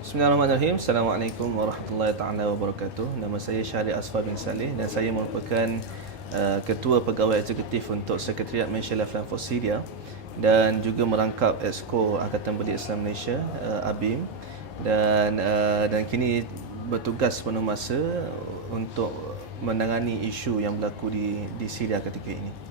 Bismillahirrahmanirrahim. Assalamualaikum warahmatullahi taala wabarakatuh. Nama saya Syahri Asfar bin Saleh dan saya merupakan Ketua Pegawai Eksekutif untuk Sekretariat Malaysia Lifeline for Syria dan juga merangkap Exco Angkatan Belia Islam Malaysia ABIM dan kini bertugas sepenuh masa untuk menangani isu yang berlaku di Syria ketika ini.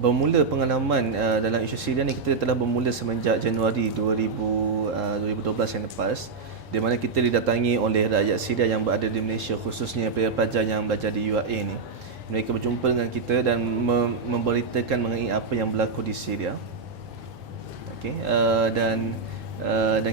Bermula pengalaman dalam isu Syria ni kita telah bermula semenjak Januari 2012 yang lepas, di mana kita didatangi oleh rakyat Syria yang berada di Malaysia, khususnya pelajar yang belajar di UAE ni. Mereka berjumpa dengan kita dan memberitakan mengenai apa yang berlaku di Syria. Okey, dan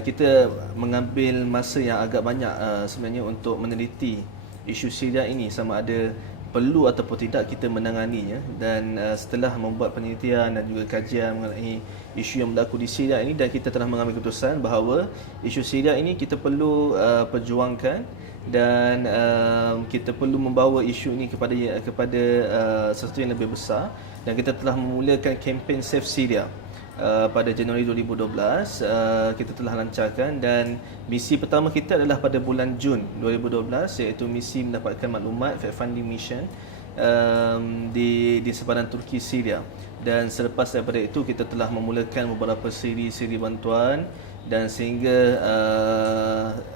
kita mengambil masa yang agak banyak sebenarnya untuk meneliti isu Syria ini, sama ada perlu ataupun tidak kita menanganinya. Dan setelah membuat penelitian dan juga kajian mengenai isu yang berlaku di Syria ini, dan kita telah mengambil keputusan bahawa isu Syria ini kita perlu perjuangkan dan kita perlu membawa isu ini kepada sesuatu yang lebih besar. Dan kita telah memulakan kempen Save Syria pada Januari 2012. Kita telah lancarkan dan misi pertama kita adalah pada bulan Jun 2012, iaitu misi mendapatkan maklumat fact finding mission di sepadan Turki Syria. Dan selepas daripada itu kita telah memulakan beberapa siri bantuan, dan sehingga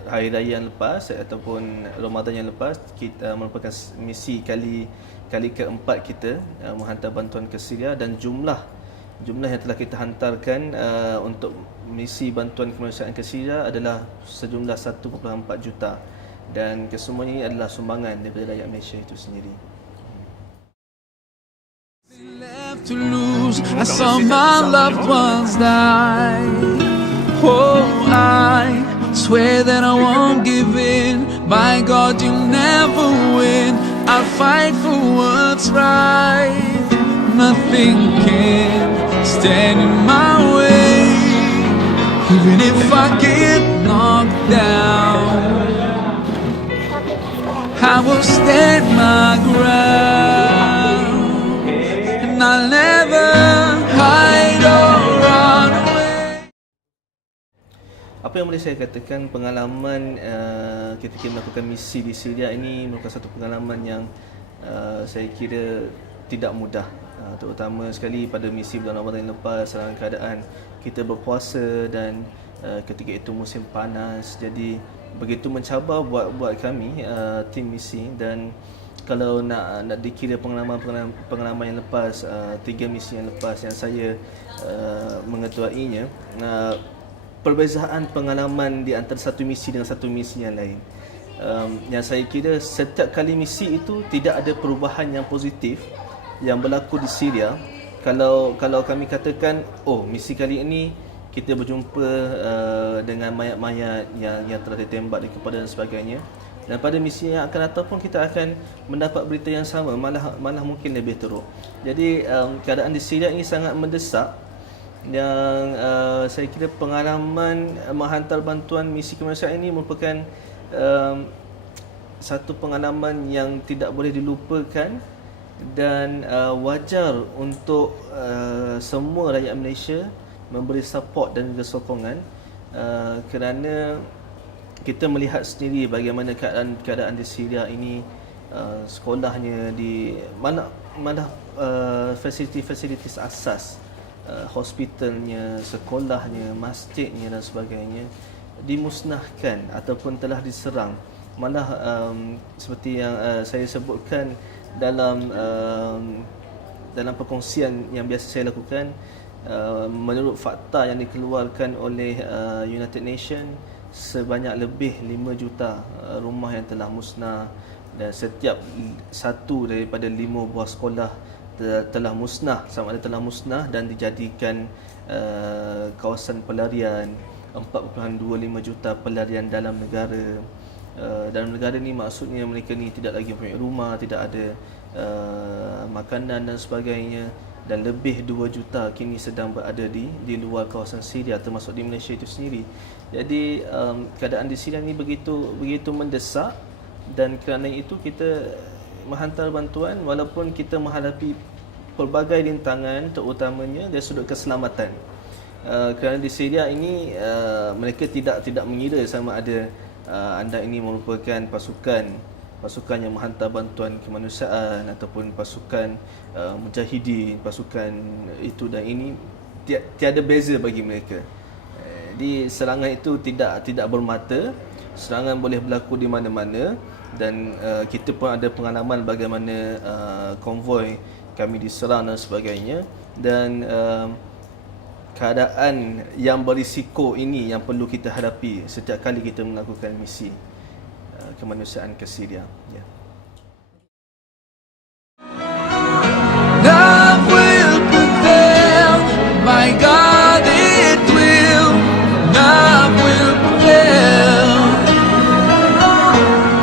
hari raya yang lepas ataupun Ramadan yang lepas, kita merupakan misi kali keempat kita menghantar bantuan ke Syria. Dan jumlah yang telah kita hantarkan untuk misi bantuan kemanusiaan ke Syria adalah sejumlah 1.4 juta, dan kesemuanya ini adalah sumbangan daripada rakyat Malaysia itu sendiri. To lose, I saw my loved ones die. Oh, I swear that I won't give in. By God, you'll never win. I'll fight for what's right. Nothing can stand in my way. Even if I get knocked down, I will stand my ground, and I'll never hide or run away. Apa yang boleh saya katakan, pengalaman ketika melakukan misi di Syria ini merupakan satu pengalaman yang saya kira tidak mudah. Terutama sekali pada misi bulan Ramadan yang lepas, dalam keadaan kita berpuasa dan ketika itu musim panas, jadi begitu mencabar buat kami tim misi. Dan kalau nak dikira pengalaman yang lepas, 3 misi yang lepas yang saya mengetuainya, perbezaan pengalaman di antara satu misi dengan satu misi yang lain, yang saya kira setiap kali misi itu tidak ada perubahan yang positif yang berlaku di Syria. Kalau kami katakan, oh, misi kali ini kita berjumpa dengan mayat-mayat yang telah ditembak, dikepada dan sebagainya, dan pada misi yang akan datang pun kita akan mendapat berita yang sama, malah mungkin lebih teruk. Jadi keadaan di Syria ini sangat mendesak, yang saya kira pengalaman menghantar bantuan misi kemanusiaan ini merupakan satu pengalaman yang tidak boleh dilupakan. Dan wajar untuk semua rakyat Malaysia memberi support dan juga sokongan, kerana kita melihat sendiri bagaimana keadaan di Syria ini. Sekolahnya di mana fasilitis asas, hospitalnya, sekolahnya, masjidnya dan sebagainya dimusnahkan ataupun telah diserang. Malah seperti yang saya sebutkan dalam perkongsian yang biasa saya lakukan, menurut fakta yang dikeluarkan oleh United Nations, sebanyak lebih 5 juta rumah yang telah musnah, dan setiap satu daripada 5 buah sekolah telah musnah, sama ada telah musnah dan dijadikan kawasan pelarian. 4.25 juta pelarian dalam negara, dalam negara ni maksudnya mereka ni tidak lagi punya rumah, tidak ada makanan dan sebagainya, dan lebih 2 juta kini sedang berada di luar kawasan Syria, termasuk di Malaysia itu sendiri. Jadi keadaan di Syria ni begitu mendesak, dan kerana itu kita menghantar bantuan walaupun kita menghadapi pelbagai rintangan, terutamanya dari sudut keselamatan. Kerana di Syria ini mereka tidak mengira sama ada anda ini merupakan pasukan yang menghantar bantuan kemanusiaan ataupun pasukan mujahidin, pasukan itu dan ini, tiada beza bagi mereka. Jadi serangan itu tidak bermata, serangan boleh berlaku di mana-mana, dan kita pun ada pengalaman bagaimana konvoi kami diserang dan sebagainya, dan keadaan yang berisiko ini yang perlu kita hadapi setiap kali kita melakukan misi kemanusiaan ke Syria. Ya. Love will prevail, my God it will. Love will prevail.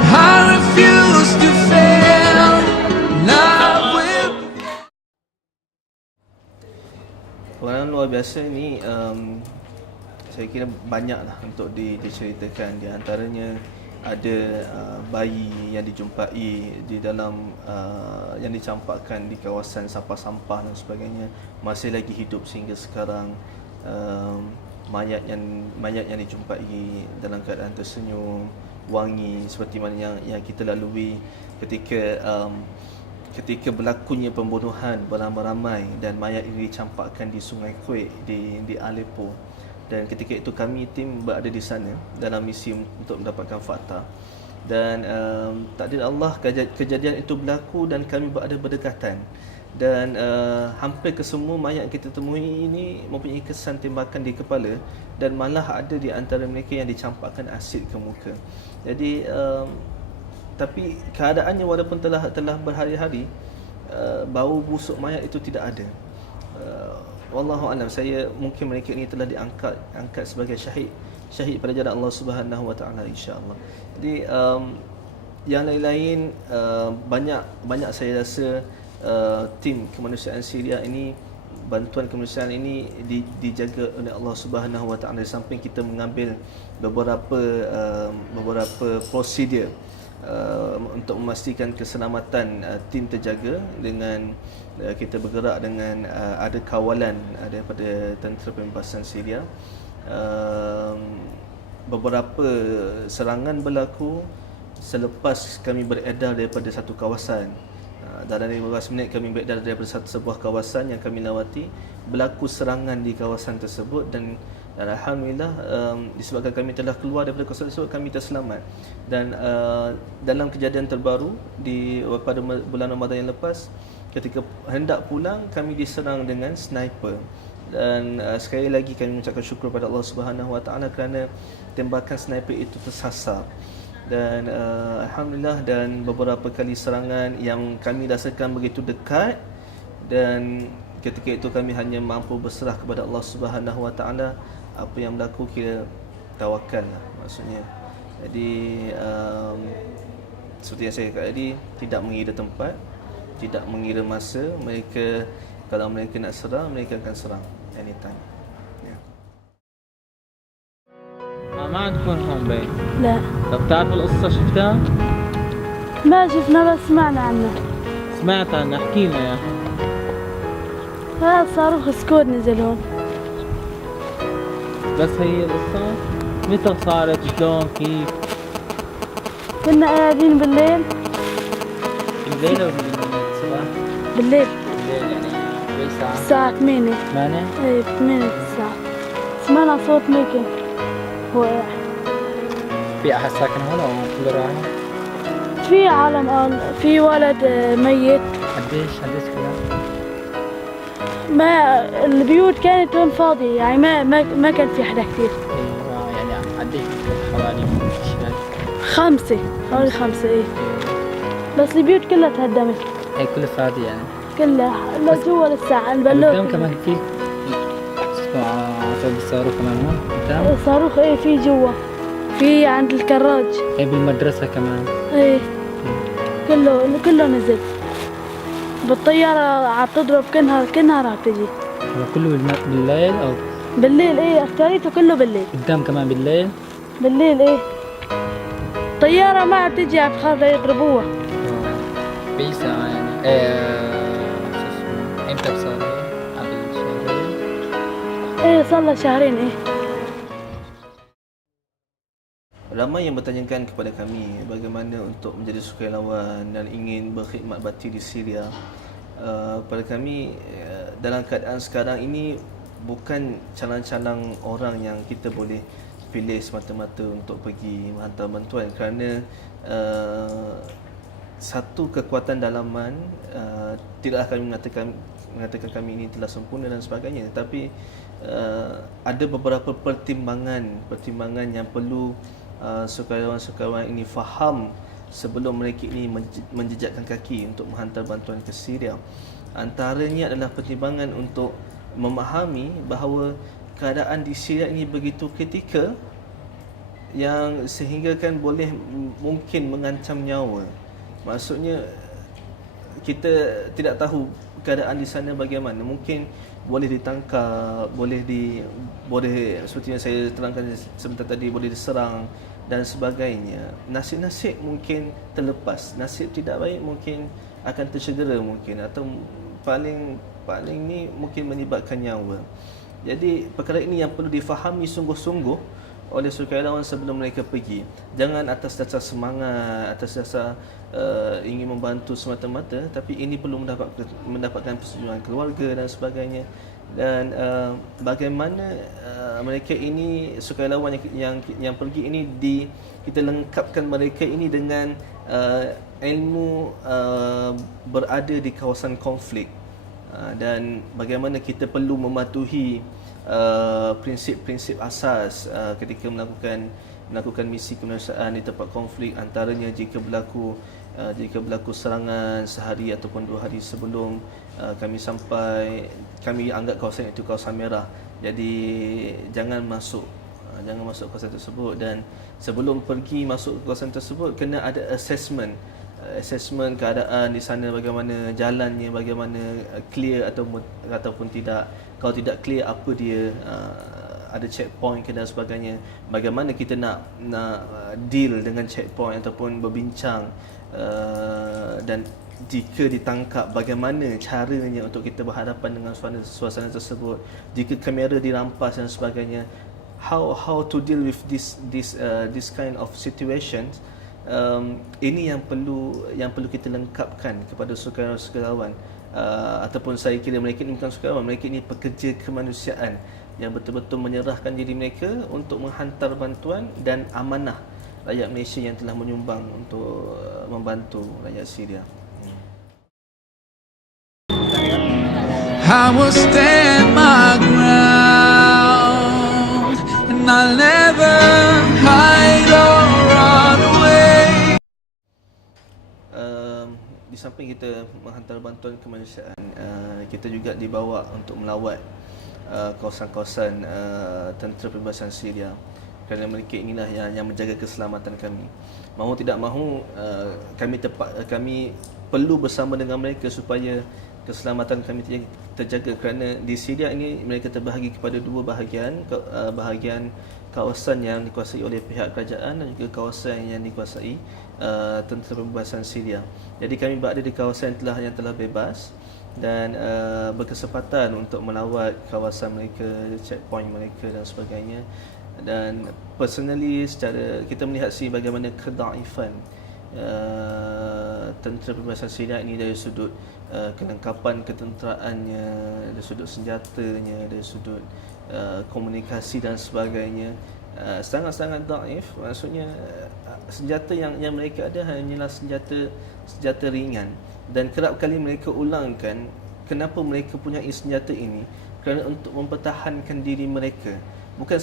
I refuse to fail. Love will. Pengalaman luar biasa ni saya kira banyaklah untuk diceritakan. Di antaranya ada bayi yang dijumpai di dalam yang dicampakkan di kawasan sampah-sampah dan sebagainya, masih lagi hidup sehingga sekarang. Mayat yang dijumpai dalam keadaan tersenyum, wangi, seperti mana yang kita lalui ketika berlakunya pembunuhan beramai-ramai dan mayat ini dicampakkan di Sungai Kuek di Aleppo. Dan ketika itu kami tim berada di sana dalam misi untuk mendapatkan fakta, dan takdir Allah kejadian itu berlaku dan kami berada berdekatan, dan hampir kesemua mayat yang kita temui ini mempunyai kesan tembakan di kepala, dan malah ada di antara mereka yang dicampakkan asid ke muka. Jadi tapi keadaannya walaupun telah berhari-hari, bau busuk mayat itu tidak ada. Wallahu alam, mungkin mereka ini telah diangkat sebagai syahid pada jalan Allah Subhanahu wa taala, insya-Allah. Jadi yang lain-lain banyak saya rasa tim kemanusiaan Syria ini, bantuan kemanusiaan ini dijaga oleh Allah Subhanahu wa taala, di samping kita mengambil beberapa prosedur untuk memastikan keselamatan tim terjaga, dengan kita bergerak dengan ada kawalan daripada Tentera Pembebasan Syria. Beberapa serangan berlaku selepas kami beredar daripada satu kawasan. Dalam 15 minit kami beredar daripada sebuah kawasan yang kami lawati, berlaku serangan di kawasan tersebut, dan alhamdulillah disebabkan kami telah keluar daripada kawasan tersebut, kami terselamat. Dan dalam kejadian terbaru pada bulan Ramadan yang lepas, ketika hendak pulang kami diserang dengan sniper, dan sekali lagi kami mengucapkan syukur pada Allah Subhanahu wa taala kerana tembakan sniper itu tersasar. Dan alhamdulillah, dan beberapa kali serangan yang kami rasakan begitu dekat, dan ketika itu kami hanya mampu berserah kepada Allah Subhanahu wa taala. Apa yang berlaku kira tawakal lah, maksudnya. Jadi seperti yang saya kata tadi, tidak mengira tempat, tidak mengira masa. Kalau mereka nak serang, mereka akan serang anytime. ما عندكم هون بيت؟ لا طب بتعرف القصة شفتها؟ ما شفنا بس سمعنا عنه. سمعت عنها، احكي لنا اياها. هذا صاروخ سكود نزل هون. بس هي القصة؟ متى صارت؟ شلون؟ كيف؟ كنا قاعدين بالليل. بالليل ولا بالصباح؟ بالليل. بالليل يعني بأي ساعة؟ الساعة 8. 8؟ ايه 8 الساعة. سمعنا صوت ميكن هو قاعد. في أحد ساكن هون أو كله راح؟ في عالم في ولد ميت. قديش كذا؟ ما البيوت كانت هون فاضية، يعني ما كان في حدا كثير. ايوه يعني قديش حوالي حوالي 5 ايه. بس البيوت كلها تهدمت. هي كلها فاضية يعني؟ كلها لجوا لسه البلوت. قدام كمان في صوت الصاروخ كمان هون قدام؟ صاروخ ايه في جوا، في عند الكراج. إيه بالمدرسة كمان. ايه كله نزل. بالطيارة عتضرب كل نهار عتجي. هو كله بالليل أو بالليل ايه، اختاريته كله بالليل. قدام كمان بالليل؟ بالليل ايه. طيارة ما عم تجي عم تخاف يضربوها. في ساعة يعني شو اسمه إمتى بصار؟ قبل شهرين؟ ايه صار له شهرين ايه. Ramai yang bertanyakan kepada kami bagaimana untuk menjadi sukarelawan dan ingin berkhidmat bakti di Syria. Pada kami, dalam keadaan sekarang ini bukan calang-calang orang yang kita boleh pilih semata-mata untuk pergi menghantar bantuan, kerana satu kekuatan dalaman tidaklah kami mengatakan kami ini telah sempurna dan sebagainya, tetapi ada beberapa pertimbangan yang perlu sukarelawan-sukarelawan ini faham sebelum mereka ini menjejakkan kaki untuk menghantar bantuan ke Syria. Antaranya adalah pertimbangan untuk memahami bahawa keadaan di Syria ini begitu kritikal yang sehingga kan boleh mungkin mengancam nyawa. Maksudnya kita tidak tahu keadaan di sana bagaimana. Mungkin boleh ditangkap, boleh seperti yang saya terangkan sebentar tadi, boleh diserang dan sebagainya. Nasib-nasib mungkin terlepas, nasib tidak baik mungkin akan tercedera mungkin, atau paling ni mungkin menyebabkan nyawa. Jadi perkara ini yang perlu difahami sungguh-sungguh oleh sukarelawan sebelum mereka pergi. Jangan atas dasar semangat, atas dasar ingin membantu semata-mata, tapi ini perlu mendapatkan persetujuan keluarga dan sebagainya. Dan bagaimana mereka ini, sukarelawan yang pergi ini, kita lengkapkan mereka ini dengan ilmu berada di kawasan konflik, dan bagaimana kita perlu mematuhi prinsip-prinsip asas ketika melakukan misi kemanusiaan di tempat konflik. Antaranya jika berlaku serangan sehari ataupun 2 hari sebelum kami sampai, kami anggap kawasan itu kawasan merah. Jadi jangan masuk kawasan tersebut, dan sebelum pergi masuk ke kawasan tersebut kena ada assessment keadaan di sana, bagaimana jalannya, bagaimana clear ataupun tidak. Kalau tidak clear, apa dia, ada checkpoint ke dan sebagainya. Bagaimana kita nak deal dengan checkpoint ataupun berbincang, dan jika ditangkap bagaimana caranya untuk kita berhadapan dengan suasana tersebut. Jika kamera dirampas dan sebagainya, how to deal with this kind of situations. Ini yang perlu kita lengkapkan kepada sukarelawan. Ataupun saya kira mereka ini bukan sukarelawan, mereka ini pekerja kemanusiaan yang betul-betul menyerahkan diri mereka untuk menghantar bantuan dan amanah rakyat Malaysia yang telah menyumbang untuk membantu rakyat Syria. I will stand my ground, and I'll never hide or run away. Di samping kita menghantar bantuan kemanusiaan, kita juga dibawa untuk melawat kawasan-kawasan tentera perbebasan Syria, kerana mereka inilah yang menjaga keselamatan kami. Mahu tidak mahu, kami perlu bersama dengan mereka supaya keselamatan kami terjaga, kerana di Syria ini mereka terbahagi kepada 2 bahagian. Bahagian kawasan yang dikuasai oleh pihak kerajaan dan juga kawasan yang dikuasai tentera perbebasan Syria. Jadi kami berada di kawasan yang telah bebas dan berkesempatan untuk melawat kawasan mereka, checkpoint mereka dan sebagainya. Dan personally, secara kita melihat bagaimana kedaifan tentera perbebasan Syria ini dari sudut kelengkapan ketenteraannya, dari sudut senjatanya, dari sudut komunikasi dan sebagainya, sangat-sangat daif. Maksudnya senjata yang mereka ada hanyalah senjata ringan, dan kerap kali mereka ulangkan kenapa mereka punya senjata ini kerana untuk mempertahankan diri mereka, bukan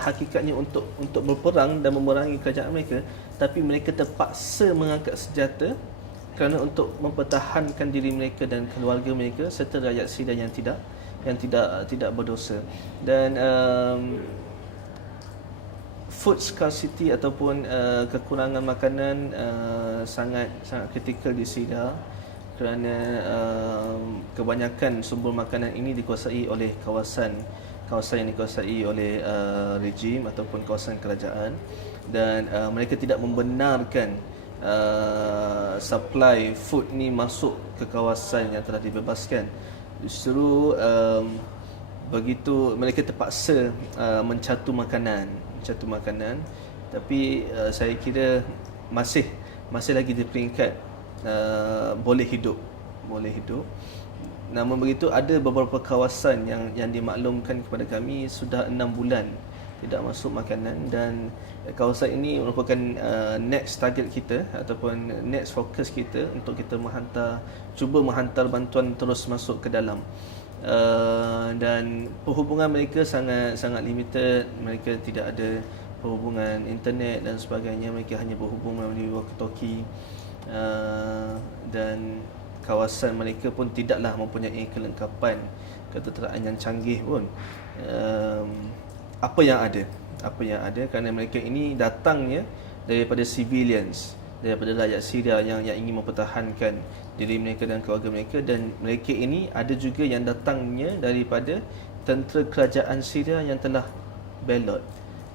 hakikatnya untuk berperang dan memerangi kerajaan mereka, tapi mereka terpaksa mengangkat senjata kerana untuk mempertahankan diri mereka dan keluarga mereka serta rakyat Syria yang tidak berdosa. Dan food scarcity ataupun kekurangan makanan sangat kritikal di Syria kerana kebanyakan sumber makanan ini dikuasai oleh kawasan yang dikuasai oleh rejim ataupun kawasan kerajaan, dan mereka tidak membenarkan supply food ni masuk ke kawasan yang telah dibebaskan. Justru begitu mereka terpaksa mencatu makanan, tapi saya kira masih lagi di peringkat boleh hidup. Namun begitu, ada beberapa kawasan yang dimaklumkan kepada kami sudah 6 bulan tidak masuk makanan, dan kawasan ini merupakan next target kita ataupun next fokus kita untuk kita cuba menghantar bantuan terus masuk ke dalam. Dan perhubungan mereka sangat limited. Mereka tidak ada perhubungan internet dan sebagainya. Mereka hanya berhubung melalui walkie-talkie, dan kawasan mereka pun tidaklah mempunyai kelengkapan ketenteraan yang canggih pun. Apa yang ada kerana mereka ini datangnya daripada civilians, daripada rakyat Syria yang ingin mempertahankan diri mereka dan keluarga mereka, dan mereka ini ada juga yang datangnya daripada tentera kerajaan Syria yang telah ballot,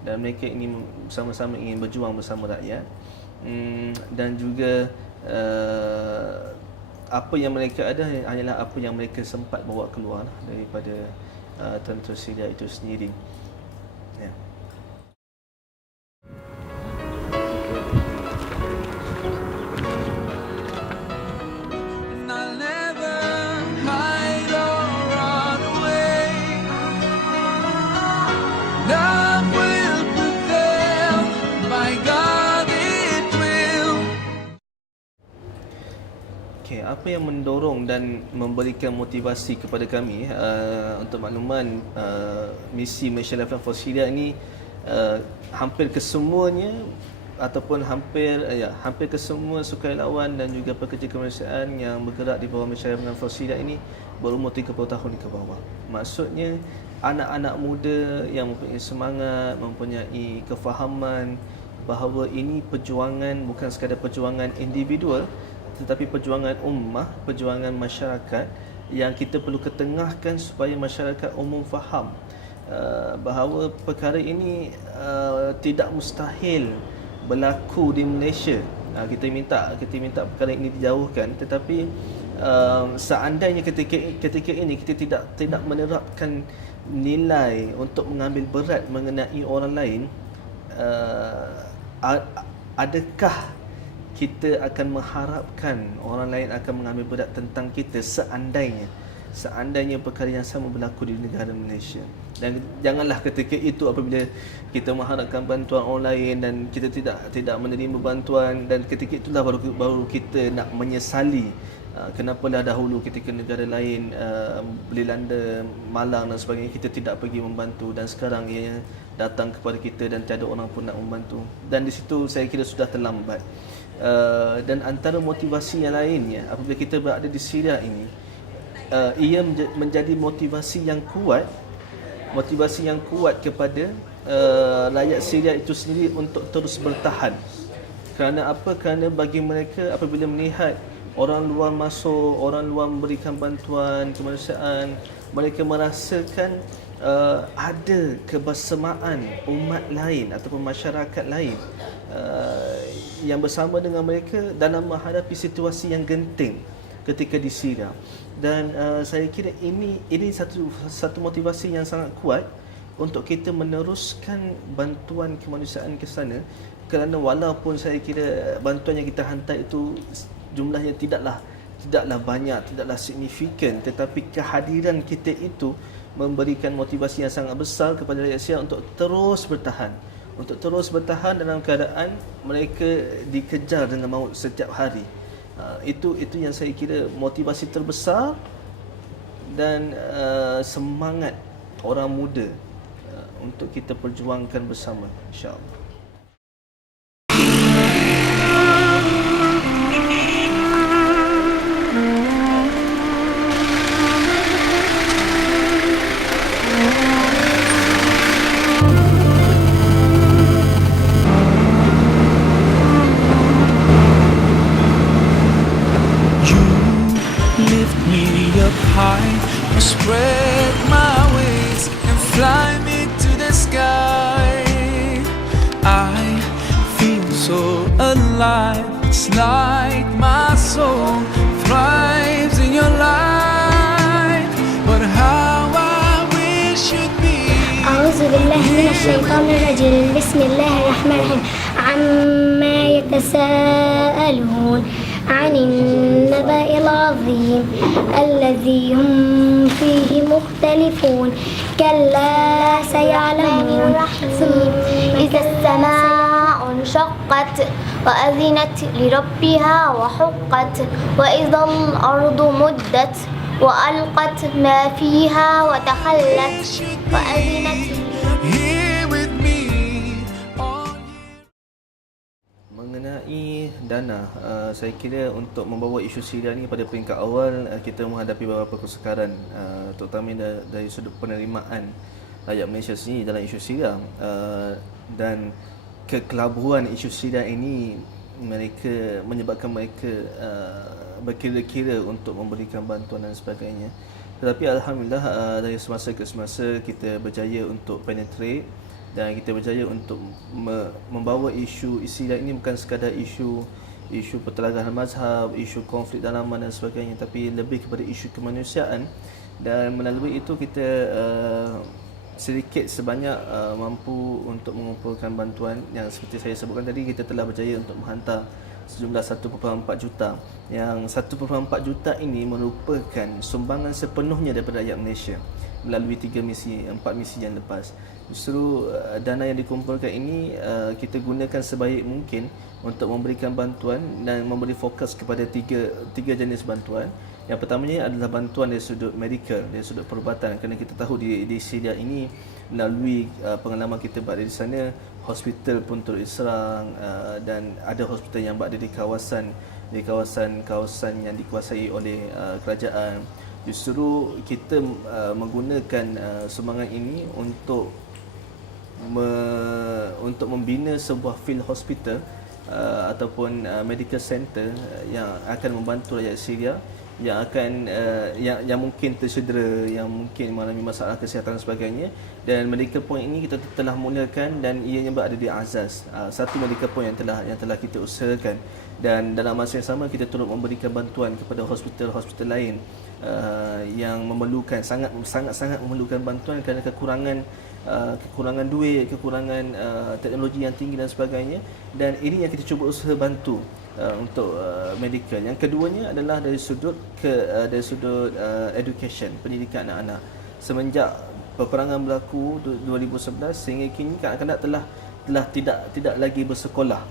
dan mereka ini sama-sama ingin berjuang bersama rakyat. Dan juga apa yang mereka ada hanyalah apa yang mereka sempat bawa keluar daripada tentera Syria itu sendiri. Ya. And I'll never hide or run away. Love will prevail, by God it will. Okay, apa yang mendorong dan memberikan motivasi kepada kami untuk makluman, misi Malaysia Lifeline for Syria ini hampir kesemuanya ataupun hampir kesemua sukarelawan dan juga pekerja kemanusiaan yang bergerak di bawah Malaysia Lifeline for Syria ini berumur 30 tahun ke bawah. Maksudnya anak-anak muda yang mempunyai semangat, mempunyai kefahaman bahawa ini perjuangan bukan sekadar perjuangan individual, tetapi perjuangan ummah, perjuangan masyarakat yang kita perlu ketengahkan supaya masyarakat umum faham bahawa perkara ini tidak mustahil berlaku di Malaysia. Kita minta perkara ini dijauhkan, tetapi seandainya ketika ini kita tidak menerapkan nilai untuk mengambil berat mengenai orang lain, adakah kita akan mengharapkan orang lain akan mengambil berat tentang kita seandainya perkara yang sama berlaku di negara Malaysia? Dan janganlah ketika itu apabila kita mengharapkan bantuan orang lain dan kita tidak menerima bantuan, dan ketika itulah baru kita nak menyesali kenapalah dahulu ketika negara lain dilanda malang dan sebagainya kita tidak pergi membantu, dan sekarang ia datang kepada kita dan tiada orang pun nak membantu. Dan di situ saya kira sudah terlambat. Dan antara motivasi yang lainnya apabila kita berada di Syria ini, ia menjadi motivasi yang kuat kepada rakyat Syria itu sendiri untuk terus bertahan. Kerana apa? Kerana bagi mereka apabila melihat orang luar masuk, orang luar memberikan bantuan kemanusiaan, mereka merasakan ada kebersamaan umat lain ataupun masyarakat lain yang bersama dengan mereka dalam menghadapi situasi yang genting ketika di Syria. Dan saya kira ini satu motivasi yang sangat kuat untuk kita meneruskan bantuan kemanusiaan ke sana, kerana walaupun saya kira bantuan yang kita hantar itu jumlahnya tidaklah banyak, tidaklah signifikan, tetapi kehadiran kita itu memberikan motivasi yang sangat besar kepada rakyat Syria untuk terus bertahan dalam keadaan mereka dikejar dengan maut setiap hari. Itu yang saya kira motivasi terbesar dan semangat orang muda untuk kita perjuangkan bersama, insya-Allah. high, or spread my wings and fly me to the sky. I feel so alive, it's like my soul thrives in your light. But how I wish you'd be. أعوذ بالله من الشيطان الرجيم بسم الله الرحمن الرحيم عما يتساءلون عن النبأ العظيم الذي هم فيه مختلفون كلا سيعلمون ثم إذا السماء انشقت وأذنت لربها وحقت وإذا الأرض مدت وألقت ما فيها وتخلت وأذنت Here with me on Mengenai dana, saya kira untuk membawa isu Syria ni pada peringkat awal, kita menghadapi beberapa kesukaran, terutama dari sudut penerimaan rakyat Malaysia sendiri dalam isu Syria, dan kekelabuan isu Syria ini menyebabkan mereka berkira-kira untuk memberikan bantuan dan sebagainya. Tetapi Alhamdulillah, dari semasa ke semasa kita berjaya untuk penetrate dan kita berjaya untuk membawa isu Syria ini bukan sekadar isu pertelagahan mazhab, isu konflik dalaman dan sebagainya, tapi lebih kepada isu kemanusiaan. Dan melalui itu kita sedikit sebanyak mampu untuk mengumpulkan bantuan yang seperti saya sebutkan tadi. Kita telah berjaya untuk menghantar sejumlah 1.4 juta. Yang 1.4 juta ini merupakan sumbangan sepenuhnya daripada rakyat Malaysia melalui 4 misi yang lepas. Justru dana yang dikumpulkan ini kita gunakan sebaik mungkin untuk memberikan bantuan dan memberi fokus kepada tiga jenis bantuan. Yang pertamanya adalah bantuan dari sudut medical, dari sudut perubatan, kerana kita tahu di Syria ini melalui pengalaman kita berada di sana, hospital pun turut diserang, dan ada hospital yang berada di kawasan yang dikuasai oleh kerajaan. Justru kita menggunakan sumbangan ini untuk membina sebuah field hospital ataupun medical center yang akan membantu rakyat Syria yang akan yang mungkin tercedera, yang mungkin mengalami masalah kesihatan dan sebagainya. Dan medical point ini kita telah mulakan dan ianya berada di Azaz, satu medical point yang telah kita usahakan. Dan dalam masa yang sama kita turut memberikan bantuan kepada hospital-hospital lain yang memerlukan sangat memerlukan bantuan kerana kekurangan duit, kekurangan teknologi yang tinggi dan sebagainya. Dan ini yang kita cuba usaha bantu untuk medical. Yang keduanya adalah dari sudut education, pendidikan anak-anak. Semenjak peperangan berlaku 2011 sehingga kini kanak-kanak telah tidak lagi bersekolah,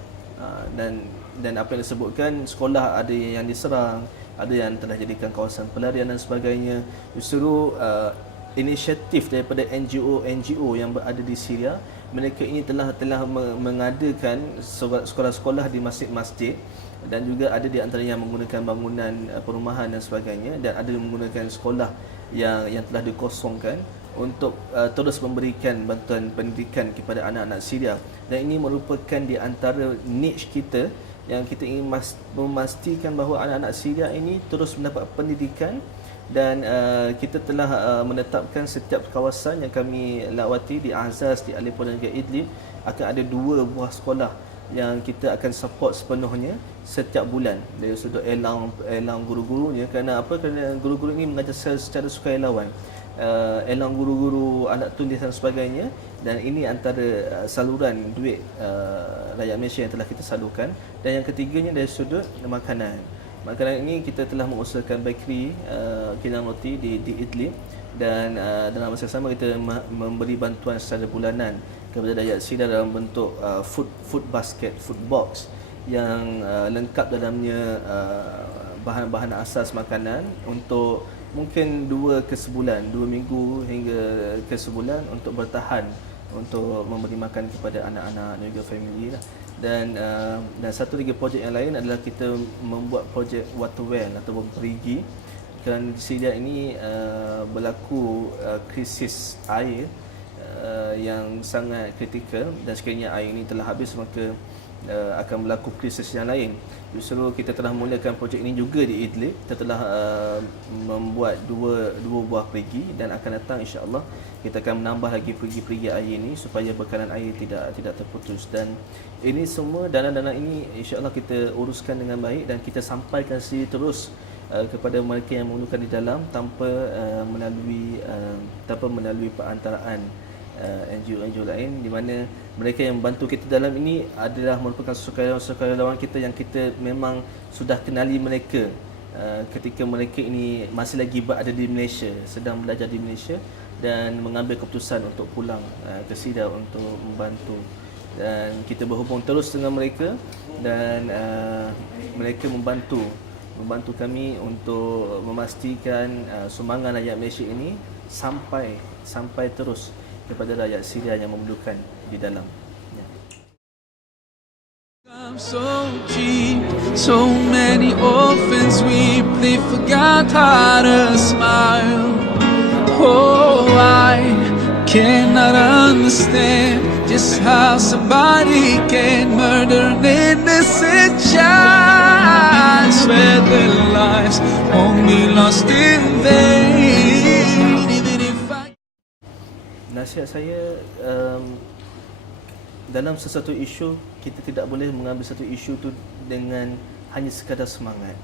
dan apa yang disebutkan sekolah ada yang diserang, ada yang telah jadikan kawasan pelarian dan sebagainya. Justru inisiatif daripada NGO yang berada di Syria, mereka ini telah mengadakan sekolah-sekolah di masjid-masjid, dan juga ada di antaranya yang menggunakan bangunan perumahan dan sebagainya, dan ada yang menggunakan sekolah yang telah dikosongkan untuk terus memberikan bantuan pendidikan kepada anak-anak Syria. Dan ini merupakan di antara niche kita yang kita ingin memastikan bahawa anak-anak Syria ini terus mendapat pendidikan. Dan kita telah menetapkan setiap kawasan yang kami lawati di Azaz, di Aleppo dan juga Idlib akan ada 2 buah sekolah yang kita akan support sepenuhnya setiap bulan dari sudut elang guru-gurunya. Kerana apa? Kerana guru-guru ini mengajar secara sukarelawan, elang guru-guru, alat tulis dan sebagainya. Dan ini antara saluran duit rakyat Malaysia yang telah kita salurkan. Dan yang ketiganya dari sudut makanan. Makanan ini kita telah mengusahakan bakery Kilang Roti di Idlib, dan dalam masa sama kita memberi bantuan secara bulanan kepada rakyat Syria dalam bentuk food basket, food box yang lengkap dalamnya bahan-bahan asas makanan untuk mungkin 2 minggu hingga ke sebulan untuk bertahan, untuk memberi makan kepada anak-anak dan juga family lah. Dan satu lagi projek yang lain adalah kita membuat projek water well ataupun perigi. Kerana di Syria ini berlaku krisis air yang sangat kritikal, dan sekiranya air ini telah habis, maka akan berlaku krisis yang lain. Justru kita telah mulakan projek ini juga di Idlib. Kita telah membuat dua buah perigi, dan akan datang insya-Allah kita akan menambah lagi perigi-perigi air ini supaya bekalan air tidak terputus. Dan ini semua dana-dana ini insya-Allah kita uruskan dengan baik dan kita sampaikan sendiri terus kepada mereka yang memerlukan di dalam tanpa melalui perantaraan NGO lain, di mana mereka yang membantu kita dalam ini adalah merupakan sukarelawan kita yang kita memang sudah kenali mereka ketika mereka ini masih lagi berada di Malaysia, sedang belajar di Malaysia dan mengambil keputusan untuk pulang ke Syria untuk membantu. Dan kita berhubung terus dengan mereka dan mereka membantu kami untuk memastikan sumbangan rakyat Malaysia ini sampai terus kepada rakyat Syria yang memerlukan di dalam. I'm so cheap, so many orphans weep, they forgot how to smile. Oh, I cannot understand just how somebody can murder an innocent child. Swear their lives won't be lost in vain. Even if I... Nasihat saya, dalam sesuatu isu kita tidak boleh mengambil satu isu tu dengan hanya sekadar semangat.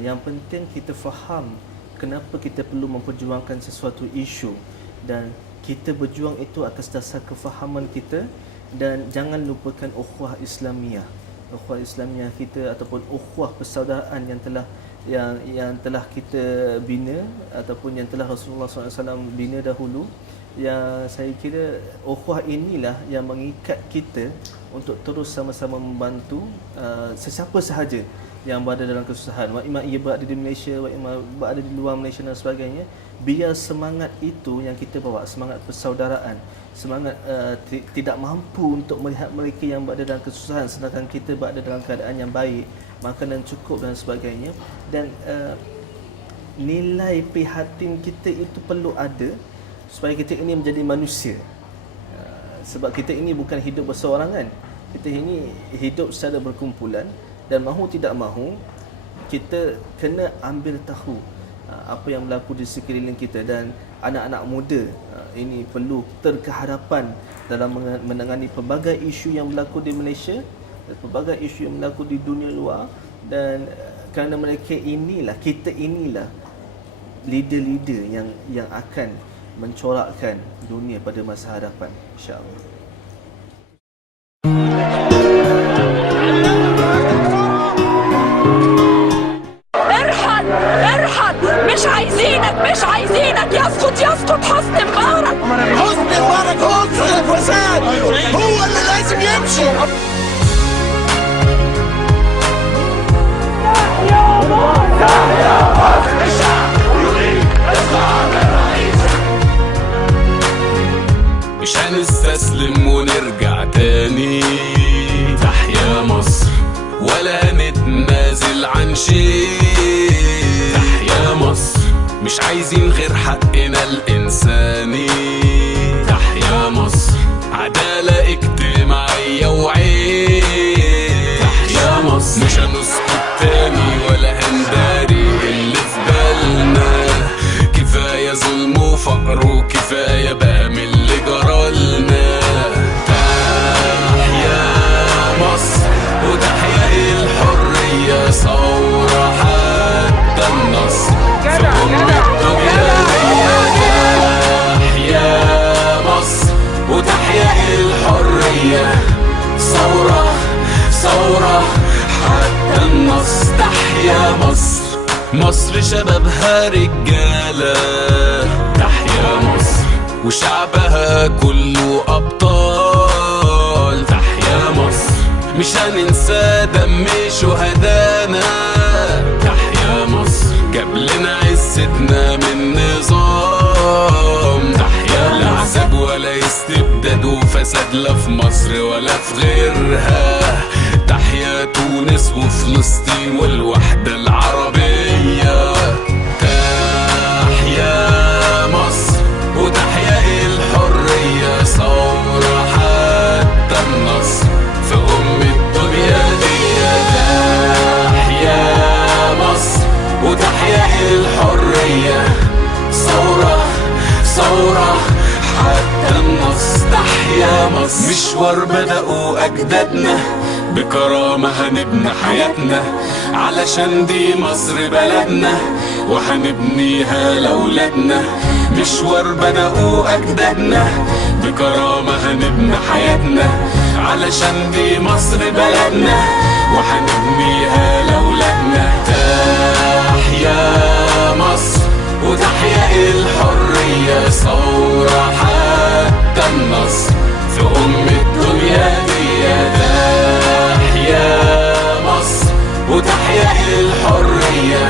Yang penting kita faham kenapa kita perlu memperjuangkan sesuatu isu, dan kita berjuang itu atas dasar kefahaman kita, dan jangan lupakan ukhuwah Islamiah kita ataupun ukhuwah persaudaraan yang telah kita bina ataupun yang telah Rasulullah SAW bina dahulu. Yang saya kira ukhuwah inilah yang mengikat kita untuk terus sama-sama membantu sesiapa sahaja yang berada dalam kesusahan. Wa imma ia berada di Malaysia, wa imma berada di luar Malaysia dan sebagainya. Biar semangat itu yang kita bawa, semangat persaudaraan, semangat tidak mampu untuk melihat mereka yang berada dalam kesusahan sedangkan kita berada dalam keadaan yang baik, makanan cukup dan sebagainya. Dan nilai prihatin kita itu perlu ada supaya kita ini menjadi manusia. Sebab kita ini bukan hidup berseorangan, kita ini hidup secara berkumpulan, dan mahu tidak mahu kita kena ambil tahu apa yang berlaku di sekeliling kita. Dan anak-anak muda ini perlu terkehadapan dalam menangani pelbagai isu yang berlaku di Malaysia, pelbagai isu yang berlaku di dunia luar. Dan kerana mereka inilah, kita inilah leader-leader yang akan mencorakkan dunia pada masa hadapan, insya-Allah. ارحل مش عايزينك يسقط حسني مبارك. حسني مبارك هو عنصر الفساد، هو اللي لازم يمشي. مش هنستسلم ونرجع تاني، تحيا مصر ولا نتنازل عن شيء، تحيا مصر مش عايزين غير حقنا الإنساني، تحيا مصر عدالة اجتماعية وعين، تحيا مصر مش هنسكت تاني ولا هنداري اللي في بالنا، كفاية ظلم وفقر وكفاية بقى من اللي جرالنا، تحيا مصر وتحيا الحرية ثورة حتى النصر في أم الدنيا تحيا مصر وتحيا الحرية ثورة حتى النصر، تحيا مصر مصر شبابها رجالة، تحيا مصر وشعبها كله أبطال، تحيا مصر مش هننسى دم شهدانا، تحيا مصر جاب لنا عزتنا من نظام، تحيا لا عذاب ولا استبداد وفساد لا في مصر ولا في غيرها، تحيا تونس وفلسطين والوحدة العربية، تحيا مصر وتحيا الحرية ثورة حتى النصر في أم مصر. مشوار بدأوا أجدادنا بكرامة هنبني حياتنا، علشان دي مصر بلدنا وهنبنيها لأولادنا. مشوار بدأوا أجدادنا بكرامة هنبني حياتنا، علشان دي مصر بلدنا وهنبنيها لأولادنا. تحيا مصر وتحيا الحرية، ثورة حتى النصر في الدنيا دي. تحيا مصر وتحيا الحرية.